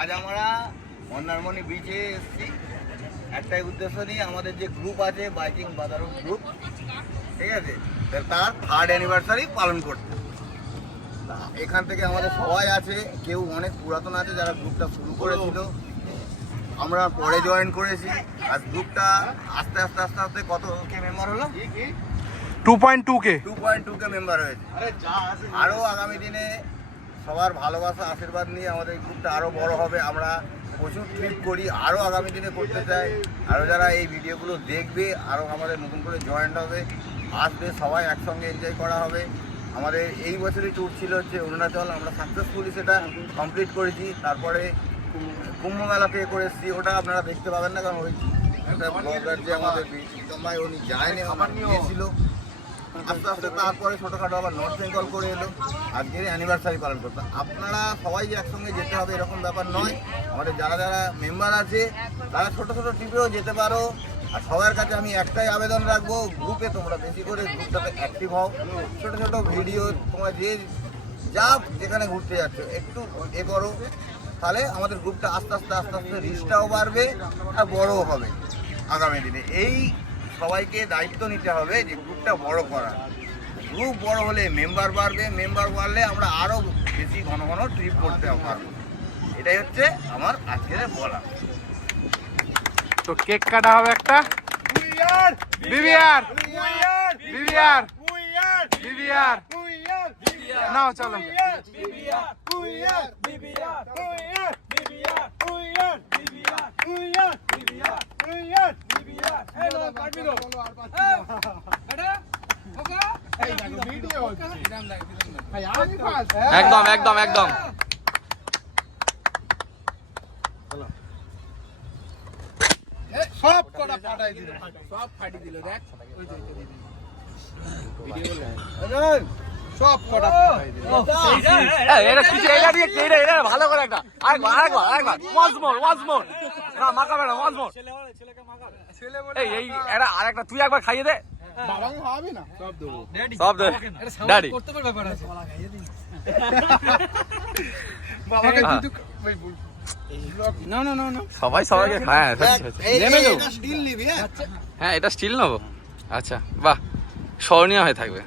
আজ আমরা মন্দারমণি বিচে এসেছি একটাই উদ্দেশ্য নিয়ে, আমাদের যে গ্রুপ আছে বাইকিং বাজারুন গ্রুপ, ঠিক আছে, তার 3rd অ্যানিভার্সারি পালন করতে। এখান থেকে আমাদের সবাই আছে, কেউ অনেক পুরাতন আছে যারা গ্রুপটা শুরু করেছিল, আমরা পরে জয়েন করেছি। আর গ্রুপটা আস্তে আস্তে আস্তে আস্তে কত কে মেম্বার হলো? 2.2K মেম্বার হয়েছে। আরও আগামী দিনে সবার ভালোবাসা আশীর্বাদ নিয়ে আমাদের গ্রুপটা আরও বড় হবে। আমরা প্রচুর ট্রিপ করি, আরও আগামী দিনে করতে চাই। আরও যারা এই ভিডিওগুলো দেখবে আরও আমাদের নতুন করে জয়েন্ট হবে, আসবে, সবাই একসঙ্গে এনজয় করা হবে। আমাদের এই বছরই ট্যুর ছিল হচ্ছে অরুণাচল, আমরা সাকসেসফুলি সেটা কমপ্লিট করেছি। তারপরে কুম্ভ মেলা থেকে করে এসেছি, ওটা আপনারা দেখতে পাবেন না, কারণ ওই একটা ব্লগার যে আমাদের ভাই উনি যায়নি, আমার গিয়েছিল। আস্তে আস্তে তারপরে ছোটোখাটো আবার নর্থ বেঙ্গল করে এলো, আজকের অ্যানিভার্সারি পালন করতে। আপনারা সবাই যে একসঙ্গে যেতে হবে এরকম ব্যাপার নয়। আমাদের যারা যারা মেম্বার আছে তারা ছোটো ছোটো ট্রিপেও যেতে পারো। আর সবার কাছে আমি একটাই আবেদন রাখবো, গ্রুপে তোমরা বেশি করে গ্রুপটাতে অ্যাক্টিভ হও। ছোটো ছোটো ভিডিও তোমরা যা যেখানে ঘুরতে যাচ্ছ একটু করো, তাহলে আমাদের গ্রুপটা আস্তে আস্তে আস্তে আস্তে রিচটাও বাড়বে আর বড়ও হবে আগামী দিনে। এই সবাইকে দায়িত্ব নিতে হবে যে গ্রুপটা বড় করা। গ্রুপ বড় হলে মেম্বার বাড়বে, মেম্বার বাড়লে আমরা আরও বেশি ঘন ঘন ট্রিপ করতে পারবো। এটাই হচ্ছে আমার আজকের বলা। তো কেক কাটা হবে একটা। নাও চলো। একদম একদম একদম সব কটা ফাটাই দিল, সব ফাটি দিল। দেখ সব কটা ফাটাই দিল। এটা কিছু এটা দিয়ে কেটে এটা ভালো করে একটা আরেকবার ওয়ান্স মোর না মাখাবে না, ওয়ান্স মোর এই এই এটা আরেকটা তুই একবার খাইয়ে দে। বাবাকে খাওয়াবি না? সব দেবো, সব দে ড্যাডি। করতে পারবে ব্যাপার আছে। বাবাকে দুধ না না না না সবাই সবাইকে খায়। স্টিল নিবি? হ্যাঁ এটা স্টিল নেবো। আচ্ছা বাহ, স্মরণীয় হয়ে থাকবে।